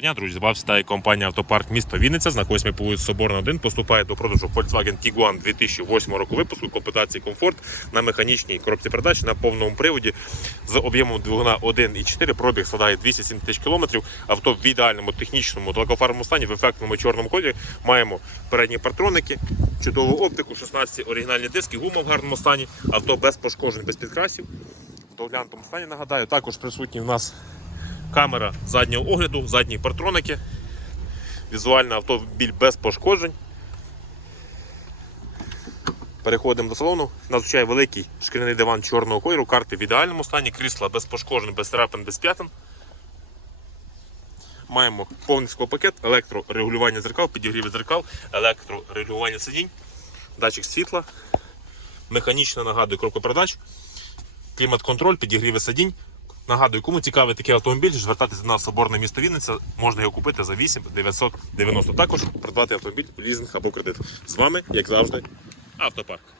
Дня, друзі, з вітає компанія Автопарк місто Вінниця. Знаходимося по вулиці Соборна 1. Поступає до продажу Volkswagen Tiguan 2008 року випуску, комплектації комфорт на механічній коробці передач на повному приводі з об'ємом двигуна 1,4. Пробіг складає 207 тисяч кілометрів. Авто в ідеальному технічному та лакофарбовому стані в ефектному чорному кольорі. Маємо передні партроники, чудову оптику, 16 оригінальні диски, гума в гарному стані. Авто без пошкоджень, без підкрасів. В доглянутому стані нагадаю, також присутні в нас камера заднього огляду, задні партроники. Візуально автомобіль без пошкоджень. Переходимо до салону. Нас великий шкіряний диван чорного кольору, карти в ідеальному стані, крісла без пошкоджень, без трапин, без п'ятин. Маємо повний склопакет, електрорегулювання дзеркал, підігрів дзеркал, електрорегулювання сидінь, датчик світла, механічно нагадую коробка передач, клімат-контроль, підігріви сидінь. Нагадую, кому цікавий такий автомобіль, звертатися в соборне місто Вінниця, можна його купити за 8 990. Також придбати автомобіль в лізинг або кредит. З вами, як завжди, автопарк.